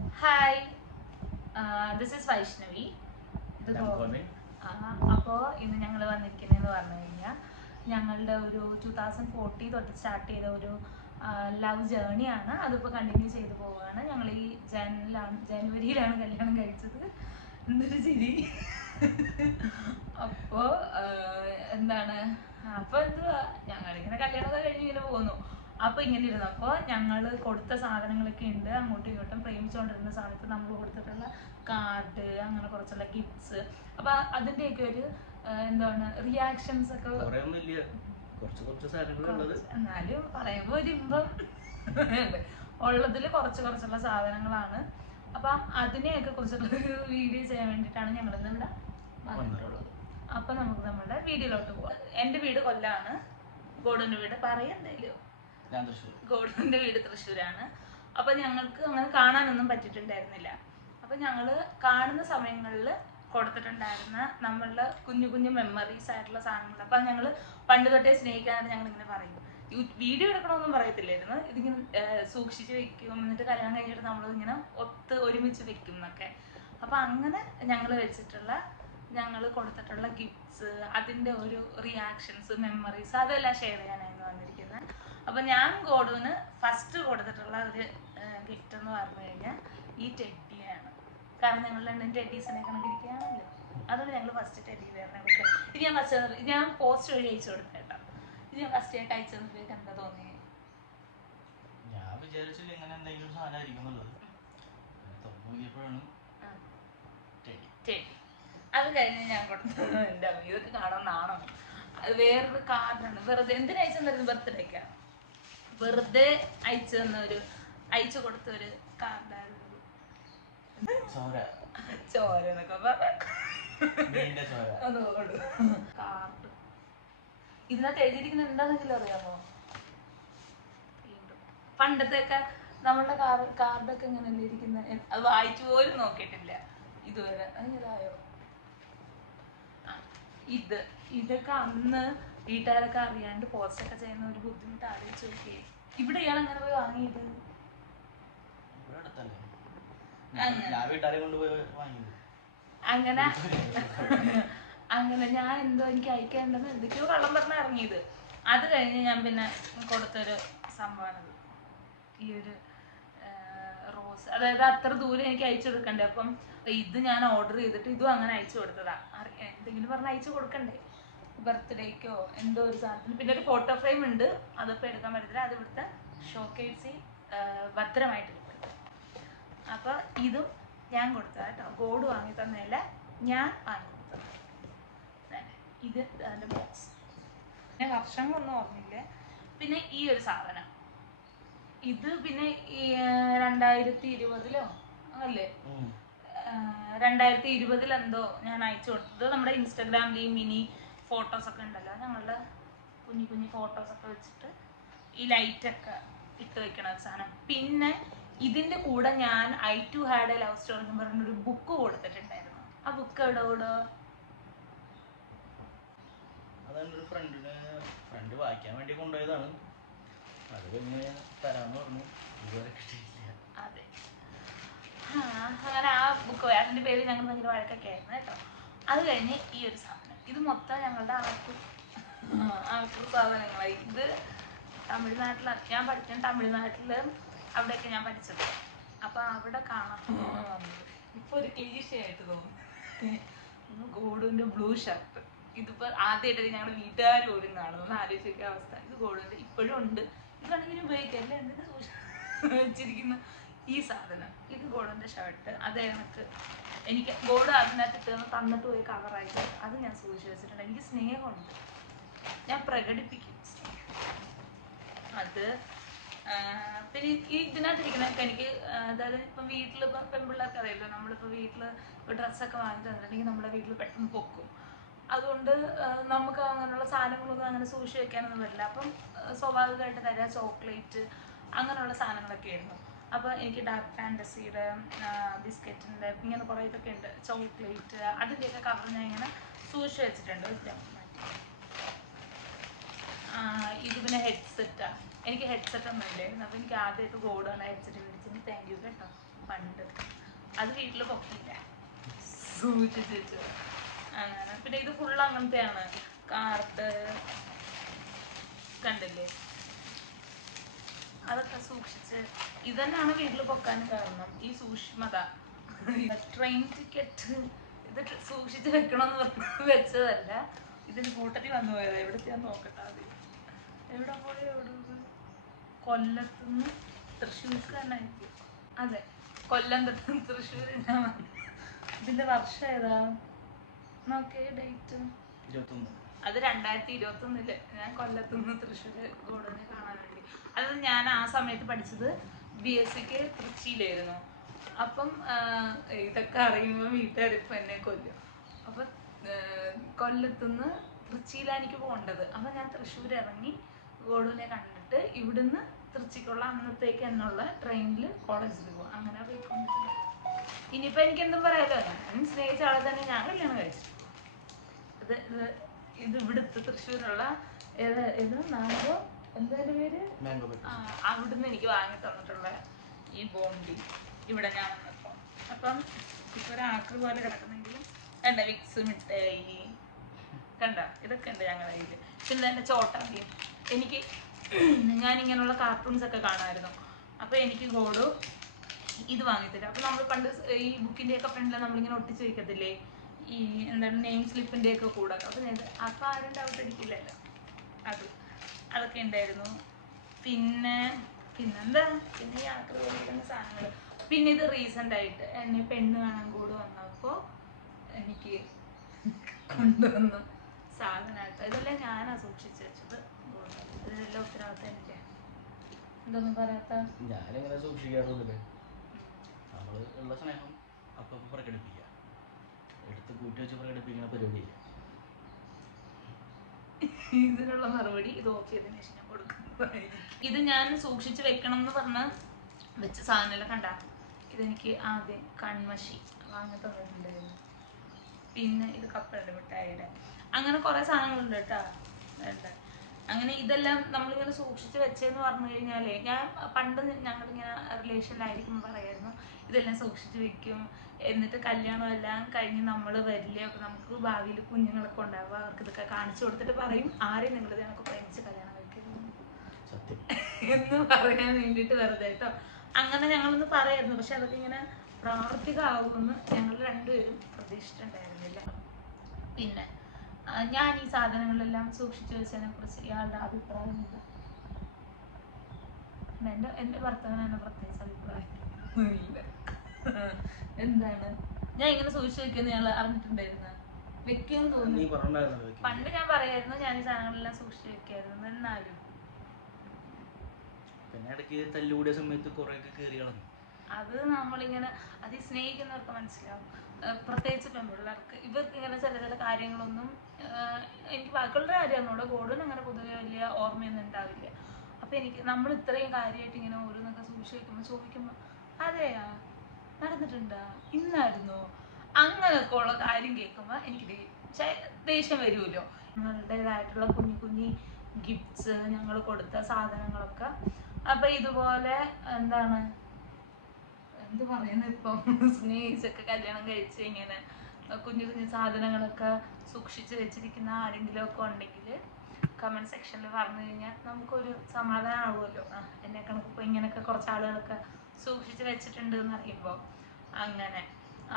Hi, this is Vaishnavi. അപ്പോൾ ഇന്ന് ഞങ്ങൾ വന്നിരിക്കുന്നതെന്ന് പറഞ്ഞു കഴിഞ്ഞാൽ ഞങ്ങളുടെ ഒരു 2014 തൊട്ട് സ്റ്റാർട്ട് ചെയ്ത ഒരു ലവ് ജേണിയാണ്. അതിപ്പോൾ കണ്ടിന്യൂ ചെയ്തു പോവുകയാണ്. ഞങ്ങൾ ഈ ജനുവരിയിലാണ് കല്യാണം കഴിച്ചത്. എന്തൊരു ചിരി. അപ്പോൾ എന്താണ്, അപ്പോൾ എന്തുവാ, ഞങ്ങളിങ്ങനെ കല്യാണമൊക്കെ കഴിഞ്ഞ് ഇങ്ങനെ പോകുന്നു. അപ്പോൾ ഇങ്ങനെ ഇരുന്നപ്പോൾ ഞങ്ങൾ കൊടുത്ത സാധനങ്ങളൊക്കെ ഉണ്ട്. അങ്ങോട്ടും ഇങ്ങോട്ടും പ്രേമിച്ചുകൊണ്ടിരുന്ന സമയത്ത് നമ്മൾ കൊടുത്തിട്ടുള്ള കാർഡ്, അങ്ങനെ കുറച്ചുള്ള ഗിഫ്റ്റ്സ്, അപ്പോൾ അതിൻ്റെയൊക്കെ ഒരു എന്താണ് റിയാക്ഷൻസ് ഒക്കെ എന്നാലും പറയുമ്പോൾ ഒരു ഇമ്പം ഉള്ളതിൽ കുറച്ചുള്ള സാധനങ്ങളാണ്. അപ്പം അതിനെയൊക്കെ കുറിച്ചുള്ള ഒരു വീഡിയോ ചെയ്യാൻ വേണ്ടിയിട്ടാണ് ഞങ്ങളിന്ന് ഇവിടെ വന്നിട്ടുള്ളത്. അപ്പം നമുക്ക് നമ്മുടെ വീഡിയോയിലോട്ട് പോവാം. എൻ്റെ വീട് കൊല്ലാണ്, ഗോഡുവിൻ്റെ വീട് പറയെന്തെങ്കിലും ഗോഡുവിൻ്റെ വീട് തൃശ്ശൂരാണ്. അപ്പം ഞങ്ങൾക്ക് അങ്ങനെ കാണാനൊന്നും പറ്റിയിട്ടുണ്ടായിരുന്നില്ല. അപ്പം ഞങ്ങൾ കാണുന്ന സമയങ്ങളിൽ കൊടുത്തിട്ടുണ്ടായിരുന്ന നമ്മളുടെ കുഞ്ഞു മെമ്മറീസ് ആയിട്ടുള്ള സാധനങ്ങൾ. അപ്പം ഞങ്ങൾ പണ്ട് തൊട്ടേ സ്നേഹിക്കാനായിട്ട് ഞങ്ങളിങ്ങനെ പറയും. വീഡിയോ എടുക്കണമെന്നും പറയത്തില്ലായിരുന്നു, ഇതിങ്ങനെ സൂക്ഷിച്ച് വെക്കും, എന്നിട്ട് കല്യാണം കഴിഞ്ഞിട്ട് നമ്മളിങ്ങനെ ഒരുമിച്ച് വെക്കും എന്നൊക്കെ. അപ്പം അങ്ങനെ ഞങ്ങൾ വെച്ചിട്ടുള്ള, ഞങ്ങൾ കൊടുത്തിട്ടുള്ള ഗിഫ്റ്റ്സ്, അതിൻ്റെ ഒരു റിയാക്ഷൻസ്, മെമ്മറീസ്, അതെല്ലാം ഷെയർ ചെയ്യാനായിരുന്നു വന്നിരിക്കുന്നത്. അപ്പം ഞാൻ ഗോഡുവിന് ഫസ്റ്റ് കൊടുത്തിട്ടുള്ള ഒരു ഗിഫ്റ്റ് എന്ന് പറഞ്ഞു കഴിഞ്ഞാൽ ഈ ടെഡിയാണ്. കാരണം ഞങ്ങൾ രണ്ടും ടെഡീസിനെ കണക്കിരിക്കുകയാണല്ലോ, അതുകൊണ്ട് ഞങ്ങൾ ഫസ്റ്റ് ടെഡി വേറെ കൊടുക്കുക. ഞാൻ പോസ്റ്റ് വഴി അയച്ചു കൊടുത്ത കേട്ടോ. ഇത് ഞാൻ ഫസ്റ്റ് ആയിട്ട് അയച്ചു തന്നപ്പോഴേക്ക് എന്താ തോന്നിയത്? ഞാൻ വിചാരിച്ചില്ല ഇങ്ങനെ എന്തെങ്കിലും സാധനം ആയിരിക്കുന്നുള്ളത്. ടെഡി. അത് കഴിഞ്ഞ് ഞാൻ കൊടുത്തത് എൻ്റെ അമ്മ, ഇതൊക്കെ കാണാനാണോ? അത് വേറൊരു കാർഡാണ്. വെറുതെ എന്തിനു അയച്ചു തന്നിരുന്നു? ബർത്ത്ഡേക്കാണ്. വെറുതെ അയച്ചു കൊടുത്ത ഒരു കാർഡായിരുന്നു. ചോര എന്നൊക്കെ കാർഡ്. ഇതിനകത്ത് എഴുതിയിരിക്കുന്ന എന്താണെങ്കിലും അറിയാമോ? പണ്ടത്തെയൊക്കെ നമ്മളുടെ കാർഡൊക്കെ ഇങ്ങനെയല്ലേ ഇരിക്കുന്നത്. അത് വായിച്ചു പോലും നോക്കിയിട്ടില്ല ഇതുവരെ. ഇതായോ? ഇതൊക്കെ അന്ന് വീട്ടുകാരൊക്കെ അറിയാണ്ട് പോസ്റ്റൊക്കെ ചെയ്യുന്ന ഒരു ബുദ്ധിമുട്ട് ആലോചിച്ച് നോക്കിയേ. ഇവിടെ ഇയാൾ അങ്ങനെ പോയി വാങ്ങിയത്? അങ്ങനെ ഞാൻ എന്തോ എനിക്ക് അയക്കേണ്ടെന്ന് എന്തൊക്കെയോ കള്ളം പറഞ്ഞ ഇറങ്ങിയത്. അത് കഴിഞ്ഞ് ഞാൻ പിന്നെ കൊടുത്തൊരു സംഭവമാണത്, ഈ ഒരു റോസ്. അതായത് അത്ര ദൂരം എനിക്ക് അയച്ചു കൊടുക്കണ്ടേ. അപ്പം ഇത് ഞാൻ ഓർഡർ ചെയ്തിട്ട് ഇതും അങ്ങനെ അയച്ചു കൊടുത്തതാ. എന്തെങ്കിലും പറഞ്ഞ് അയച്ചു കൊടുക്കണ്ടേ, ബർത്ത്ഡേക്കോ എന്തോ ഒരു സാധനത്തിന്. പിന്നെ ഒരു ഫോട്ടോ ഫ്രെയിം ഉണ്ട്, അതിപ്പോൾ എടുക്കാൻ പറ്റത്തില്ല. അത് ഇവിടുത്തെ ഷോക്കേസിൽ ഭദ്രമായിട്ട് ഇരിക്കും. അപ്പോൾ ഇതും ഞാൻ കൊടുത്തതാ കേട്ടോ. ഗോഡ് വാങ്ങി തന്നതല്ല, ഞാൻ വാങ്ങി കൊടുത്തത്. ഇത് അതിൻ്റെ ബോക്സ്. പിന്നെ വർഷങ്ങളൊന്നും ഓർമ്മയില്ല. പിന്നെ ഈ ഒരു സാധനം, ഇത് പിന്നെ 2020 അല്ലേ, 2020 എന്തോ ഞാൻ അയച്ചു കൊടുത്തത്. നമ്മുടെ ഇൻസ്റ്റാഗ്രാമിൽ ഈ മിനി ഫോട്ടോസൊക്കെ ഉണ്ടല്ലോ, ഞങ്ങളുടെ കുഞ്ഞു ഫോട്ടോസൊക്കെ വെച്ചിട്ട് ഈ ലൈറ്റൊക്കെ ഇട്ട് വെക്കണ ഒരു സാധനം. പിന്നെ ഇതിൻ്റെ കൂടെ ഞാൻ I too had a love story എന്ന് പറഞ്ഞൊരു ബുക്ക് കൊടുത്തിട്ടുണ്ടായിരുന്നു. ആ ബുക്ക് എവിടെ? അതൊരു ഫ്രണ്ട് വായിക്കാൻ വേണ്ടി കൊണ്ടുപോയതാണ്. അത് പിന്നെ തരാന്ന് പറഞ്ഞു, ഇതുവരെ കിട്ടിയില്ല. അതെ, അങ്ങനെ ആ ബുക്ക് പോയി. അതിൻ്റെ പേര് ഞങ്ങൾ ഭയങ്കര വഴക്കൊക്കെ ആയിരുന്നു കേട്ടോ. അത് കഴിഞ്ഞ് ഈ ഒരു സാധനം, ഇത് മൊത്തം ഞങ്ങളുടെ ആൾക്കൂർ സാധനങ്ങളായി. ഇത് തമിഴ്നാട്ടിലാണ് ഞാൻ പഠിച്ചത്. തമിഴ്നാട്ടിൽ അവിടെയൊക്കെ ഞാൻ പഠിച്ചത്. അപ്പം അവിടെ കാണാൻ വന്നത് ഇപ്പോൾ ഒരു ക്ലീശയായിട്ട് തോന്നുന്നു. ഗോഡുവിൻ്റെ ബ്ലൂ ഷർട്ട്. ഇതിപ്പോൾ ആദ്യമായിട്ടൊക്കെ ഞങ്ങളുടെ വീട്ടുകാർ പോലും കാണുന്നു. ആലോചിക്കുക അവസ്ഥ. ഇത് ഗോഡുവിൻ്റെ ഇപ്പോഴും ഉണ്ട്. ഇത് വേണമെങ്കിലും ഉപയോഗിക്കല്ലേ, എന്തിനാ വെച്ചിരിക്കുന്ന ഈ സാധനം. ഇത് ഗോഡുവിൻ്റെ ഷർട്ട്. അത് എനിക്ക് ഗോഡ് അതിനകത്ത് തന്നിട്ട് പോയി കവറായിട്ട് അത് ഞാൻ സൂക്ഷിച്ച് വെച്ചിട്ടുണ്ട്. എനിക്ക് സ്നേഹമുണ്ട്, ഞാൻ പ്രകടിപ്പിക്കും അത്. പിന്നെ ഈ ഇതിനകത്തിരിക്കുന്നതൊക്കെ എനിക്ക്, അതായത് ഇപ്പം വീട്ടിൽ ഇപ്പം പെൺപിള്ളേർക്ക് അറിയില്ലോ, നമ്മളിപ്പോൾ വീട്ടിൽ ഡ്രസ്സൊക്കെ വാങ്ങി തന്നിട്ടുണ്ടെങ്കിൽ നമ്മുടെ വീട്ടിൽ പെട്ടെന്ന് പൊക്കും. അതുകൊണ്ട് നമുക്ക് അങ്ങനെയുള്ള സാധനങ്ങളൊന്നും അങ്ങനെ സൂക്ഷിച്ച് വെക്കാനൊന്നും പറ്റില്ല. അപ്പം സ്വാഭാവികമായിട്ട് തരിക ചോക്ലേറ്റ്, അങ്ങനെയുള്ള സാധനങ്ങളൊക്കെ ആയിരുന്നു. അപ്പോൾ എനിക്ക് ഡാർക്ക് ഫാൻറ്റസിയുടെ, ബിസ്ക്കറ്റിൻ്റെ, ഇങ്ങനെ കുറേ ഇതൊക്കെ ഉണ്ട്, ചോക്ലേറ്റ്, അതിൻ്റെയൊക്കെ കവർ ഞാൻ ഇങ്ങനെ സൂക്ഷിച്ച് വെച്ചിട്ടുണ്ട്. ഇത് പിന്നെ ഹെഡ്സെറ്റാണ്. എനിക്ക് ഹെഡ്സെറ്റ് ഒന്നും ഇല്ലായിരുന്നു. അപ്പോൾ എനിക്ക് ആദ്യമായിട്ട് ഗോഡാണ് ഹെഡ്സെറ്റ് മേടിച്ചത്. താങ്ക് യു കേട്ടോ. പണ്ട്. അത് വീട്ടിൽ പൊക്കിയില്ല, സൂക്ഷിച്ച് വെച്ചു. അങ്ങനെ പിന്നെ ഇത് ഫുള്ള് അങ്ങനത്തെയാണ്. കാർഡ് കണ്ടില്ലേ, അതൊക്കെ സൂക്ഷിച്ച്. ഇതന്നെയാണ് വീട്ടിൽ പൊക്കാനും കാരണം, ഈ സൂക്ഷ്മത. ട്രെയിൻ ടിക്കറ്റ് ഇത് സൂക്ഷിച്ച് വെക്കണമെന്ന് പറഞ്ഞ് വെച്ചതല്ല, ഇതിന് കൂട്ടത്തിൽ വന്നു പോയത്. എവിടത്തെയാന്ന് നോക്കട്ടെ ആദ്യം. എവിടെ പോയി കൊല്ലത്തുനിന്ന് തൃശ്ശൂർക്ക് തന്നെ ആയിരിക്കും. അതെ, കൊല്ലം തൃശ്ശൂർ. ഇതിന്റെ വർഷം ഏതാ നോക്കേ, ഡേറ്റ് 21. അത് 2021 ഞാൻ കൊല്ലത്തുനിന്ന് തൃശ്ശൂർ ഗോഡനെ കാണാൻ വേണ്ടി. അത് ഞാൻ ആ സമയത്ത് പഠിച്ചത് BSc തൃച്ചിയിലായിരുന്നു. അപ്പം ഇതൊക്കെ അറിയുമ്പോൾ വീട്ടുകാരിപ്പം എന്നെ കൊല്ലും. അപ്പം കൊല്ലത്തുനിന്ന് തൃച്ചിയിലാണ് എനിക്ക് പോകേണ്ടത്. അപ്പം ഞാൻ തൃശ്ശൂർ ഇറങ്ങി ഗോഡുവിനെ കണ്ടിട്ട് ഇവിടുന്ന് തൃച്ചിക്കുള്ള അന്നത്തേക്ക് എന്നുള്ള ട്രെയിനിൽ കോളേജിൽ പോകും. അങ്ങനെ പോയിക്കൊണ്ടിട്ടുണ്ട്. ഇനിയിപ്പോൾ എനിക്ക് എന്തും പറയാലോ, ഞാൻ സ്നേഹിച്ച ആളെ തന്നെ ഞാൻ കല്യാണം കഴിച്ചു. ഇത് ഇവിടുത്തെ തൃശ്ശൂരുള്ള മാംഗോ എന്തായാലും പേര്, അവിടുന്ന് എനിക്ക് വാങ്ങി തന്നിട്ടുള്ള ഈ ബോണ്ടി ഇവിടെ ഞാൻ വന്നപ്പോൾ. അപ്പം ഇപ്പൊ ഒരു ആക്രി പോലെ കിടക്കുന്നെങ്കിലും കണ്ട വിക്സ് മിഠായി കണ്ട, ഇതൊക്കെ ഉണ്ട് ഞങ്ങളുടെ കയ്യിൽ. പിന്നെ എൻ്റെ ചോട്ടാബിയും. എനിക്ക് ഞാനിങ്ങനെയുള്ള കാർട്ടൂൺസ് ഒക്കെ കാണുമായിരുന്നു. അപ്പോൾ എനിക്ക് ഗോഡു ഇത് വാങ്ങിത്തരും. അപ്പോൾ നമ്മൾ പണ്ട് ഈ ബുക്കിൻ്റെയൊക്കെ ഫ്രണ്ടിൽ നമ്മളിങ്ങനെ ഒട്ടിച്ച് വയ്ക്കത്തില്ലേ, ഈ എന്താണ് നെയിം സ്ലിപ്പിൻ്റെ ഒക്കെ കൂടെ. അപ്പോൾ ആരും ഡൗട്ട് അടിക്കില്ലല്ലോ. അതൊക്കെ ഉണ്ടായിരുന്നു. പിന്നെന്താ, പിന്നെ യാത്ര പോയിരിക്കുന്ന സാധനങ്ങൾ. പിന്നെ ഇത് റീസെൻ്റ് ആയിട്ട് എന്നെ പെണ്ണ് കാണാൻ കൂടെ വന്നപ്പോൾ എനിക്ക് കൊണ്ടുവന്ന സാധനമായിട്ട്. ഇതെല്ലാം ഞാനാ സൂക്ഷിച്ച് വെച്ചത്. ഇതെല്ലാം ഉത്തരവാദിത്തം എനിക്ക്. എന്തൊന്നും പറയാത്ത, ഞാനിങ്ങനെ സൂക്ഷിക്കാറുണ്ട്. നമ്മള് ഉള്ള സ്നേഹം അപ്പൊ പ്രകടിപ്പിക്കുക, എടുത്ത് കൂട്ടി വെച്ച് പ്രകടിപ്പിക്കുന്ന പരിപാടിയില്ല. ഇതിനുള്ള മറുപടി ഇത് ഓഫ് ചെയ്തതിനു ശേഷം ഞാൻ കൊടുക്കുന്നതായിരിക്കും. ഇത് ഞാൻ സൂക്ഷിച്ച് വെക്കണം എന്ന് പറഞ്ഞ് വെച്ച സാധനമെല്ലാം കണ്ട. ഇതെനിക്ക് ആദ്യം കൺമഷി വാങ്ങി തന്നിട്ടുണ്ടായിരുന്നു. പിന്നെ ഇത് കപ്പലണ്ടി മിഠായിയുടെ, അങ്ങനെ കുറേ സാധനങ്ങളുണ്ട് കേട്ടോ. അങ്ങനെ ഇതെല്ലാം നമ്മളിങ്ങനെ സൂക്ഷിച്ച് വെച്ചതെന്ന് പറഞ്ഞു കഴിഞ്ഞാലേ, ഞാൻ പണ്ട് ഞങ്ങളിങ്ങനെ റിലേഷനിലായിരിക്കുമ്പോൾ പറയായിരുന്നു ഇതെല്ലാം സൂക്ഷിച്ച് വെക്കും, എന്നിട്ട് കല്യാണം എല്ലാം കഴിഞ്ഞ് നമ്മൾ വരില്ല, നമുക്ക് ഭാവിയിൽ കുഞ്ഞുങ്ങളൊക്കെ ഉണ്ടാവുക, അവർക്ക് ഇതൊക്കെ കാണിച്ചു കൊടുത്തിട്ട് പറയും ആരെയും നിങ്ങളിത് ഞങ്ങൾക്ക് പ്രേമിച്ച് കല്യാണം കഴിക്കരുത് എന്ന് പറയാൻ വേണ്ടിയിട്ട് വെറുതെ കേട്ടോ. അങ്ങനെ ഞങ്ങളൊന്ന് പറയായിരുന്നു. പക്ഷെ അതൊക്കെ ഇങ്ങനെ പ്രാവർത്തികമാകുമെന്ന് ഞങ്ങൾ രണ്ടുപേരും പ്രതീക്ഷിച്ചിട്ടുണ്ടായിരുന്നില്ല. പിന്നെ ഞാൻ ഈ സാധനങ്ങളെല്ലാം സൂക്ഷിച്ചു വെച്ചതിനെ കുറിച്ച് ഇയാളുടെ അഭിപ്രായം എന്താ? എൻ്റെ ഭർത്താവിന് തന്നെ പ്രത്യേകിച്ച് അഭിപ്രായം ഇല്ല. എന്താണ് ഞാൻ ഇങ്ങനെ സൂക്ഷിച്ചു വെക്കുന്നത് ഞങ്ങൾ അറിഞ്ഞിട്ടുണ്ടായിരുന്ന വെക്കുമെന്ന് തോന്നുന്നു. പണ്ട് ഞാൻ പറയായിരുന്നു ഞാൻ ഈ സാധനങ്ങളെല്ലാം സൂക്ഷിച്ചു വെക്കായിരുന്നു. എന്നാലും പിന്നെ ഇടയ്ക്ക് തല്ലുകൂടിയ സമയത്ത് കുറെയൊക്കെ കയറി കളഞ്ഞു. അത് നമ്മളിങ്ങനെ അത് സ്നേഹിക്കുന്നവർക്ക് മനസ്സിലാവും. പ്രത്യേകിച്ച് പെൺപിള്ളേർക്ക് ഇവർക്ക് ഇങ്ങനെ ചില കാര്യങ്ങളൊന്നും എനിക്ക് ബാക്കിയുള്ള കാര്യമാണ് ഗോഡും അങ്ങനെ പൊതുവെ വലിയ ഓർമ്മയൊന്നും ഉണ്ടാവില്ല. അപ്പം എനിക്ക് നമ്മൾ ഇത്രയും കാര്യമായിട്ട് ഇങ്ങനെ ഓരോന്നൊക്കെ സൂക്ഷിച്ച് വയ്ക്കുമ്പോൾ ചോദിക്കുമ്പോൾ അതെയാ നടന്നിട്ടുണ്ടാ, ഇന്നായിരുന്നോ, അങ്ങനെയൊക്കെ ഉള്ള കാര്യം കേൾക്കുമ്പോൾ എനിക്ക് ദേഷ്യം വരുമല്ലോ. ഞങ്ങളുടേതായിട്ടുള്ള കുഞ്ഞി ഗിഫ്റ്റ്സ് ഞങ്ങൾ കൊടുത്ത സാധനങ്ങളൊക്കെ. അപ്പം ഇതുപോലെ എന്താണ് എന്ത് പറയുന്നത്, ഇപ്പം സ്നേഹിച്ചൊക്കെ കല്യാണം കഴിച്ച് ഇങ്ങനെ കുഞ്ഞു സാധനങ്ങളൊക്കെ സൂക്ഷിച്ച് വെച്ചിരിക്കുന്ന ആരെങ്കിലും ഒക്കെ ഉണ്ടെങ്കിൽ കമൻറ്റ് സെക്ഷനിൽ പറഞ്ഞു കഴിഞ്ഞാൽ നമുക്കൊരു സമാധാനം ആവുമല്ലോ. എന്നെ കണക്കിപ്പോൾ ഇങ്ങനെയൊക്കെ കുറച്ച് ആളുകളൊക്കെ സൂക്ഷിച്ച് വെച്ചിട്ടുണ്ട് എന്ന് അറിയുമ്പോൾ അങ്ങനെ.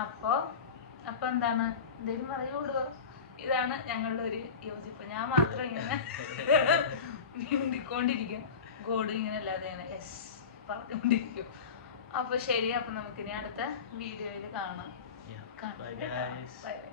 അപ്പോൾ എന്താണ് എന്തെങ്കിലും പറയുള്ളൂ. ഇതാണ് ഞങ്ങളുടെ ഒരു യോജിപ്പ്. ഞാൻ മാത്രം ഇങ്ങനെ മിണ്ടിക്കൊണ്ടിരിക്കും, ഗോഡ് ഇങ്ങനെ അല്ലാതെ യെസ് പറഞ്ഞുകൊണ്ടിരിക്കും. അപ്പോൾ ശരി, അപ്പം നമുക്കിനി അടുത്ത വീഡിയോയിൽ കാണാം. Bye bye.